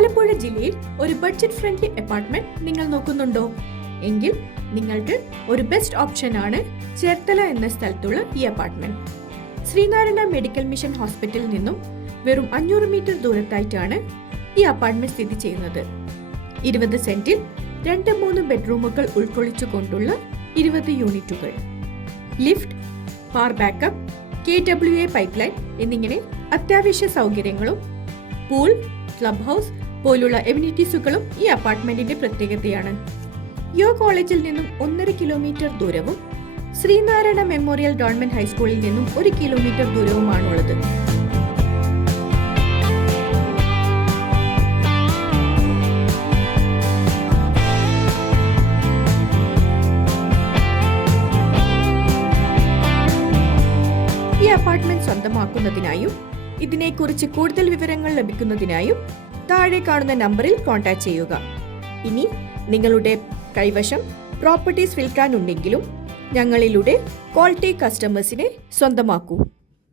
ആലപ്പുഴ ജില്ലയിൽ ഒരു budget friendly apartment നിങ്ങൾ നോക്കുന്നുണ്ടോ? എങ്കിൽ നിങ്ങൾക്ക് ഒരു ബെസ്റ്റ് ഓപ്ഷൻ ആണ് ചേർത്തല എന്ന സ്ഥലത്തുള്ള ഈ അപ്പാർട്ട്മെന്റ്. ശ്രീനാരായണ മെഡിക്കൽ മിഷൻ ഹോസ്പിറ്റലിൽ നിന്നും വെറും 500 മീറ്റർ ദൂരത്തായിട്ടാണ് ഈ അപ്പാർട്ട്മെന്റ് സ്ഥിതി ചെയ്യുന്നത്. 20 സെന്റിൽ 2-3 ബെഡ്റൂമുകൾ ഉൾക്കൊള്ളിച്ചുകൊണ്ടുള്ള 20 യൂണിറ്റുകൾ, lift, power backup, KWA pipe line എന്നിങ്ങനെ അത്യാവശ്യ സൗകര്യങ്ങളും പൂൾ, ക്ലബ് ഹൗസ് പോലുള്ള എമിനിറ്റീസുകളും ഈ അപ്പാർട്ട്മെന്റിന്റെ പ്രത്യേകതയാണ്. യോ കോളേജിൽ നിന്നും 1.5 കിലോമീറ്റർ ദൂരവും ശ്രീനാരായണ മെമ്മോറിയൽ ഗവൺമെന്റ് ഹൈസ്കൂളിൽ നിന്നും 1 കിലോമീറ്റർ ദൂരവുമാണുള്ളത്. ഈ അപ്പാർട്ട്മെന്റ് സ്വന്തമാക്കുന്നതിനായും ഇതിനെക്കുറിച്ച് കൂടുതൽ വിവരങ്ങൾ ലഭിക്കുന്നതിനായും താഴെ കാണുന്ന നമ്പറിൽ കോൺടാക്ട് ചെയ്യുക. ഇനി നിങ്ങളുടെ കൈവശം പ്രോപ്പർട്ടീസ് വിൽക്കാനുണ്ടെങ്കിലും ഞങ്ങളിലൂടെ ക്വാളിറ്റി കസ്റ്റമേഴ്സിനെ സ്വന്തമാക്കൂ.